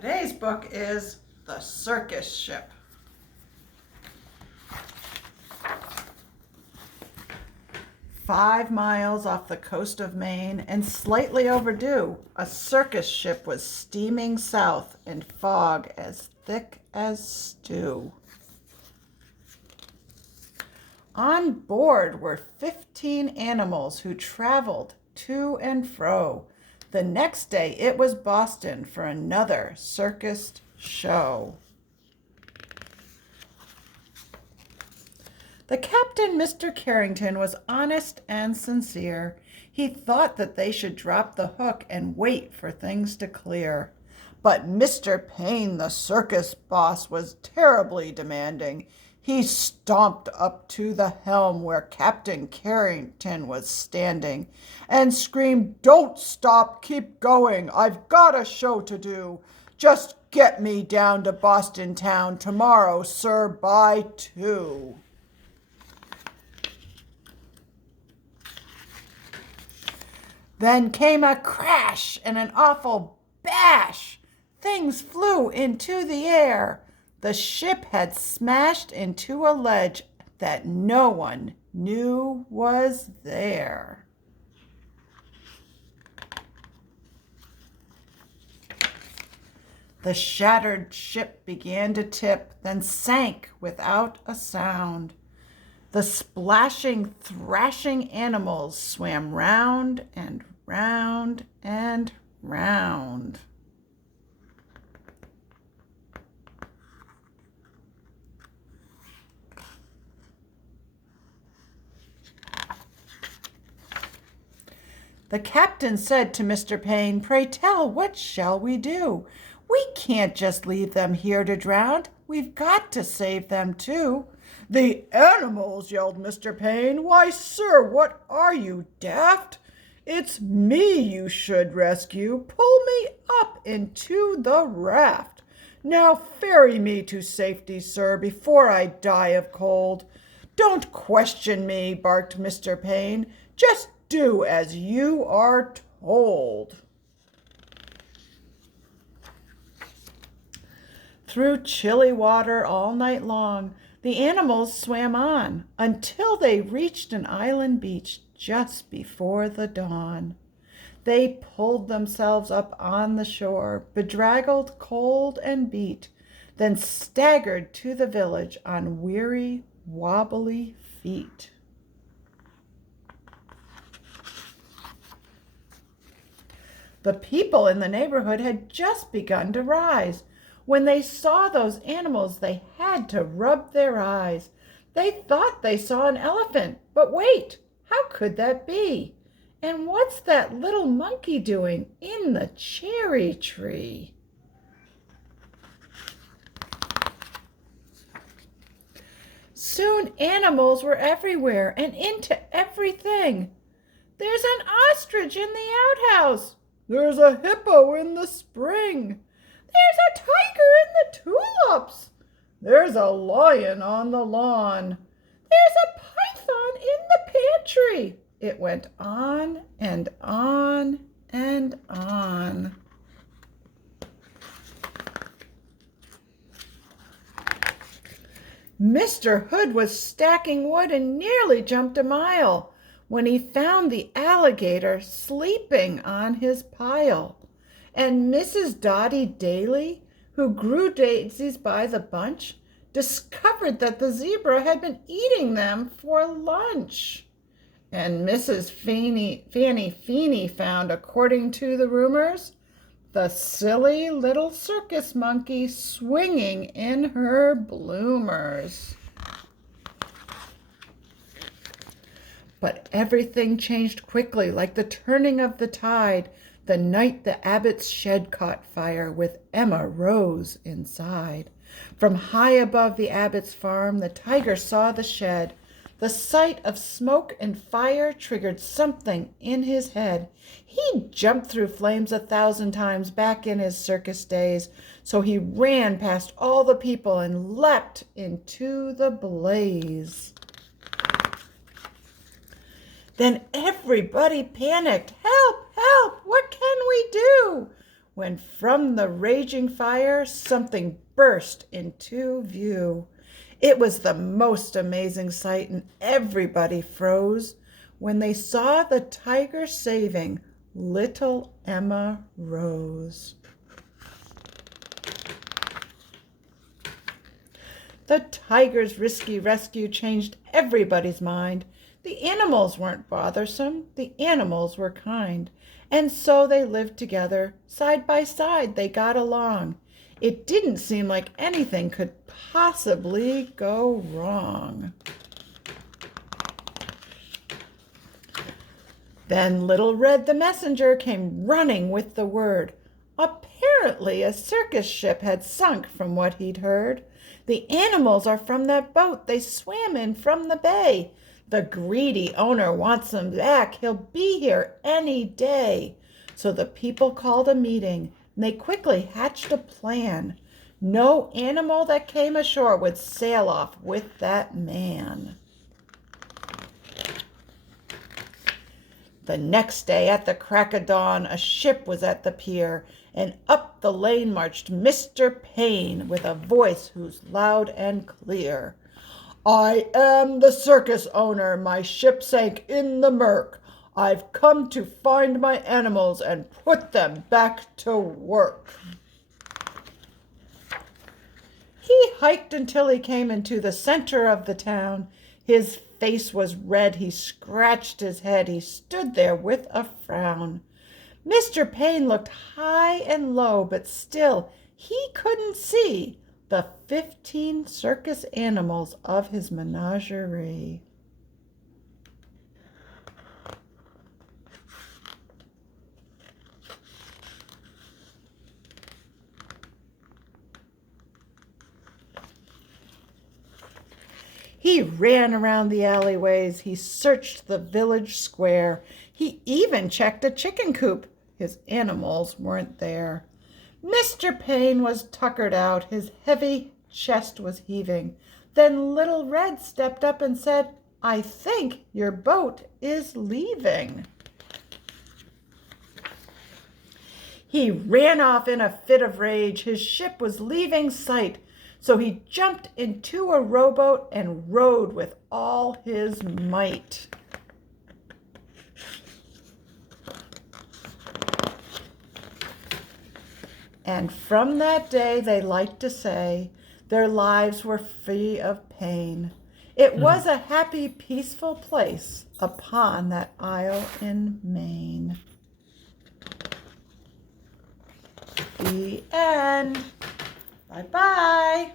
Today's book is The Circus Ship. "5 miles off the coast of Maine and slightly overdue, a circus ship was steaming south in fog as thick as stew. On board were 15 animals who traveled to and fro. The next day it was Boston for another circus show. The captain, Mr. Carrington, was honest and sincere. He thought that they should drop the hook and wait for things to clear. But Mr. Payne, the circus boss, was terribly demanding. He stomped up to the helm where Captain Carrington was standing and screamed, "Don't stop, keep going. I've got a show to do. Just get me down to Boston town tomorrow, sir, by 2. Then came a crash and an awful bash. Things flew into the air. The ship had smashed into a ledge that no one knew was there. The shattered ship began to tip, then sank without a sound. The splashing, thrashing animals swam round and round and round. The captain said to Mr. Payne, "Pray tell, what shall we do? We can't just leave them here to drown. We've got to save them too." "The animals!" yelled Mr. Payne. "Why, sir, what are you, daft? It's me you should rescue. Pull me up into the raft. Now ferry me to safety, sir, before I die of cold." "Don't question me," barked Mr. Payne. "Just do as you are told." Through chilly water all night long, the animals swam on until they reached an island beach just before the dawn. They pulled themselves up on the shore, bedraggled, cold, and beat, then staggered to the village on weary, wobbly feet. The people in the neighborhood had just begun to rise. When they saw those animals, they had to rub their eyes. They thought they saw an elephant, but wait, how could that be? And what's that little monkey doing in the cherry tree? Soon animals were everywhere and into everything. "There's an ostrich in the outhouse." "There's a hippo in the spring." "There's a tiger in the tulips." "There's a lion on the lawn." "There's a python in the pantry." It went on and on and on. Mr. Hood was stacking wood and nearly jumped a mile when he found the alligator sleeping on his pile. And Mrs. Dotty Daly, who grew daisies by the bunch, discovered that the zebra had been eating them for lunch. And Mrs. Fanny Feeny found, according to the rumors, the silly little circus monkey swinging in her bloomers. But everything changed quickly, like the turning of the tide, the night the abbot's shed caught fire with Emma Rose inside. From high above the abbot's farm, the tiger saw the shed. The sight of smoke and fire triggered something in his head. He'd jumped through flames 1,000 times back in his circus days, so he ran past all the people and leapt into the blaze. Then everybody panicked. "Help! Help! What can we do?" when from the raging fire something burst into view. It was the most amazing sight, and everybody froze when they saw the tiger saving little Emma Rose. The tiger's risky rescue changed everybody's mind. The animals weren't bothersome, the animals were kind. And so they lived together, side by side they got along. It didn't seem like anything could possibly go wrong. Then Little Red the messenger came running with the word. Apparently a circus ship had sunk from what he'd heard. The animals are from that boat they swam in from the bay. The greedy owner wants them back. He'll be here any day. So the people called a meeting, and they quickly hatched a plan. No animal that came ashore would sail off with that man. The next day at the crack of dawn, a ship was at the pier, and up the lane marched Mr. Payne with a voice who's loud and clear. I am the circus owner. My ship sank in the murk. I've come to find my animals and put them back to work. He hiked until he came into the center of the town. His face was red. He scratched his head. He stood there with a frown. Mr. Payne looked high and low, but still he couldn't see the 15 circus animals of his menagerie. He ran around the alleyways. He searched the village square. He even checked a chicken coop. His animals weren't there. Mr. Payne was tuckered out. His heavy chest was heaving. Then Little Red stepped up and said, I think your boat is leaving. He ran off in a fit of rage. His ship was leaving sight. So he jumped into a rowboat and rowed with all his might. And from that day, they like to say, their lives were free of pain. It was a happy, peaceful place upon that isle in Maine. The end. Bye-bye.